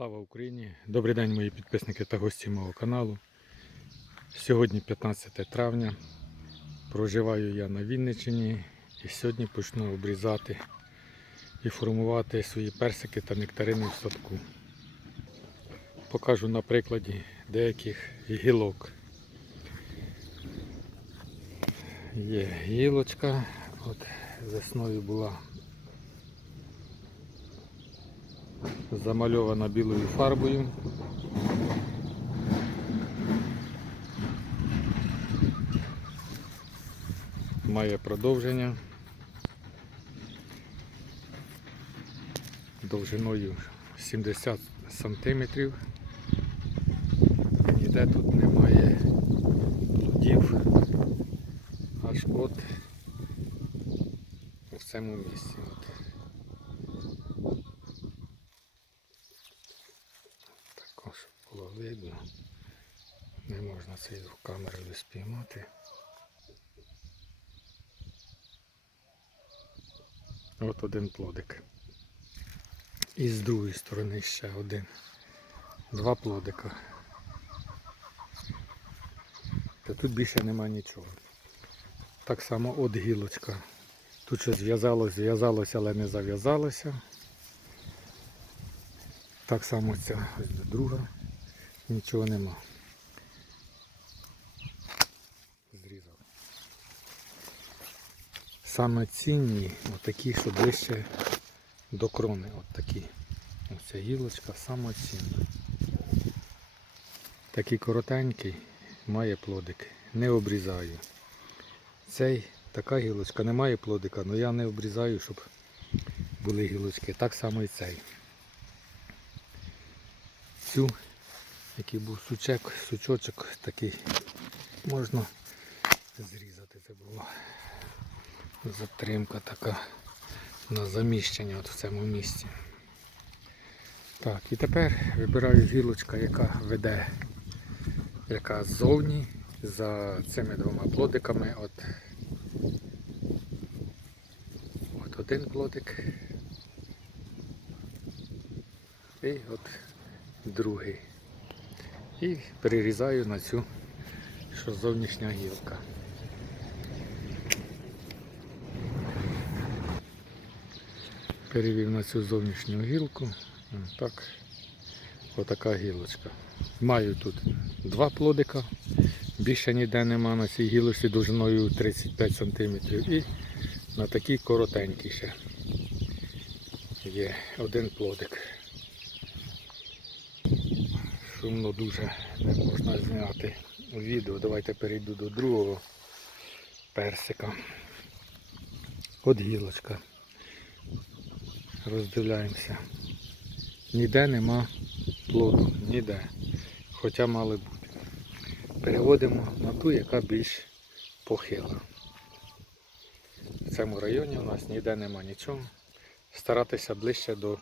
Слава Україні! Добрий день, мої підписники та гості мого каналу. Сьогодні 15 травня. Проживаю я на Вінниччині і сьогодні почну обрізати і формувати свої персики та нектарини в садку. Покажу на прикладі деяких гілок. Є гілочка, от весною була замальована білою фарбою. Має продовження довжиною 70 сантиметрів. Ніде тут немає плодів, аж от в цьому місці. От. Також щоб було видно. Не можна в камерою спіймати. От один плодик. І з другої сторони ще один. Два плодика. Та тут більше нема нічого. Так само от гілочка. Тут щось зв'язалося, зв'язалося, але не зав'язалося. Так само ця друга. Нічого нема. Зрізав. Саме цінні отакі, що ближче до крони. От такі. Ось ця гілочка саме цінна. Такий коротенький, має плодик. Не обрізаю. Цей така гілочка не має плодика, але я не обрізаю, щоб були гілочки. Так само і цей цю, який був сучок, сучочок такий, можна зрізати. Це була затримка така на заміщення от в цьому місці. Так, і тепер вибираю гілочка, яка веде, яка ззовні за цими двома плодиками. От, от один плодик. І от другий. І перерізаю на цю, що зовнішня гілка. Перевів на цю зовнішню гілку. Так. Отака гілочка. Маю тут два плодика. Більше ніде нема на цій гілочці довжиною 35 см. І на такій коротенькій ще є один плодик шумно дуже не можна зняти відео. Давайте перейду до другого персика. От гілочка. Роздивляємося. Ніде нема плоду, ніде. Хоча мали бути. Переводимо на ту, яка більш похила. В цьому районі у нас ніде нема нічого. Старатися ближче до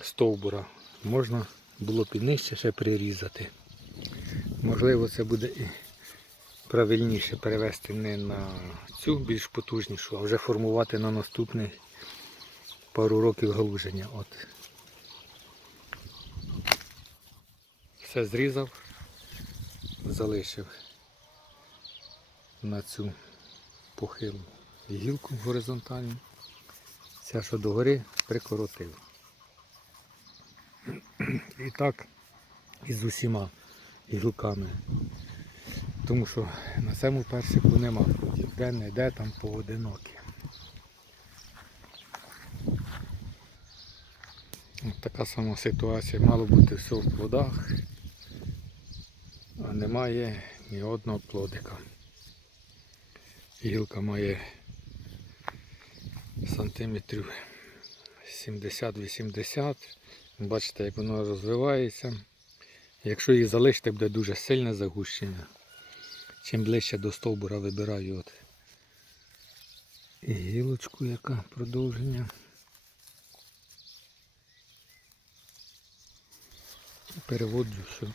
стовбура. Можна було б і нижче ще прирізати. Можливо, це буде і правильніше перевести не на цю більш потужнішу, а вже формувати на наступний пару років галуження. От. Все зрізав, залишив на цю похилу гілку горизонтальну. Ця, що догори, прикоротив. І так і з усіма гілками. Тому що на цьому персику нема плодів. Де не де там поодинокі. Така сама ситуація. Мало бути все в плодах, а немає ні одного плодика. Гілка має сантиметрів 70-80 Бачите, як воно розвивається. Якщо її залишити, буде дуже сильне загущення. Чим ближче до стовбура вибираю от гілочку, яка продовження. Переводжу все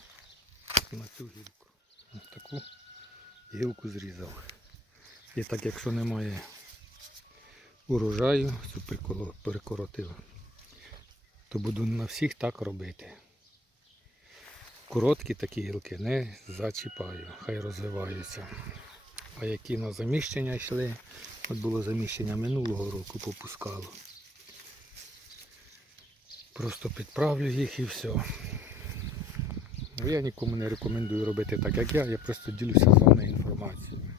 на цю гілку. Ось таку гілку зрізав. І так, якщо немає урожаю, цю перекоротив то буду на всіх так робити. Короткі такі гілки не зачіпаю, хай розвиваються. А які на заміщення йшли, от було заміщення минулого року попускало. Просто підправлю їх і все. Ну, Я нікому не рекомендую робити так, як я, я просто ділюся з вами інформацією.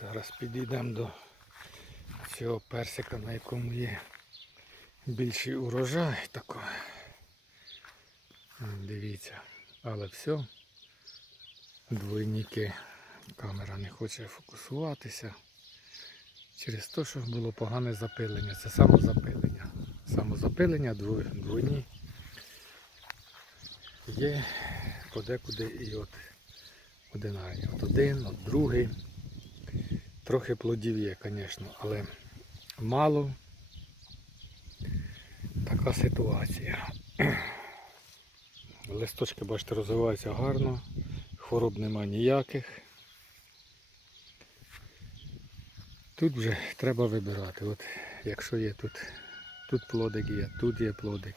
Зараз підійдемо до цього персика, на якому є більший урожай такий. Дивіться. Але все. Двойники. Камера не хоче фокусуватися. Через те, що було погане запилення. Це самозапилення. Самозапилення двойні. Є подекуди і от одинарні. От один, от другий. Трохи плодів є, звісно, але мало. Така ситуація. Листочки, бачите, розвиваються гарно, хвороб нема ніяких. Тут вже треба вибирати. От якщо є тут, тут плодик є, тут є плодик,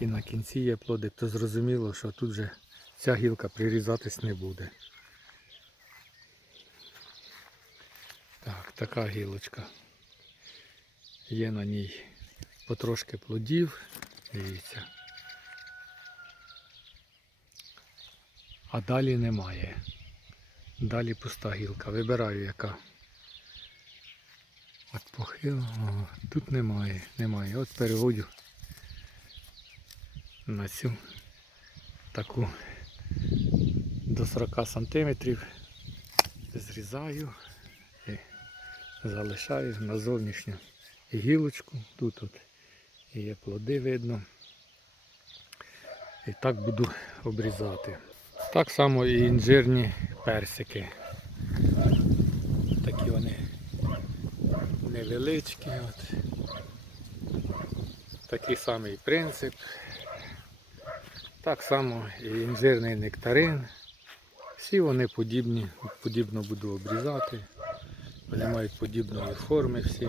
і на кінці є плодик, то зрозуміло, що тут вже ця гілка прирізатись не буде. Так, така гілочка. Є на ній потрошки плодів. Дивіться. А далі немає. Далі пуста гілка. Вибираю яка. От похила. Ага, Тут немає. Немає. От переводю на цю таку до 40 сантиметрів. Зрізаю і залишаю на зовнішню гілочку. Тут от є плоди видно. І так буду обрізати. Так само і інжирні персики. Такі вони невеличкі. От. Такий самий принцип. Так само і інжирний нектарин. Всі вони подібні, подібно буду обрізати. Вони мають подібної форми всі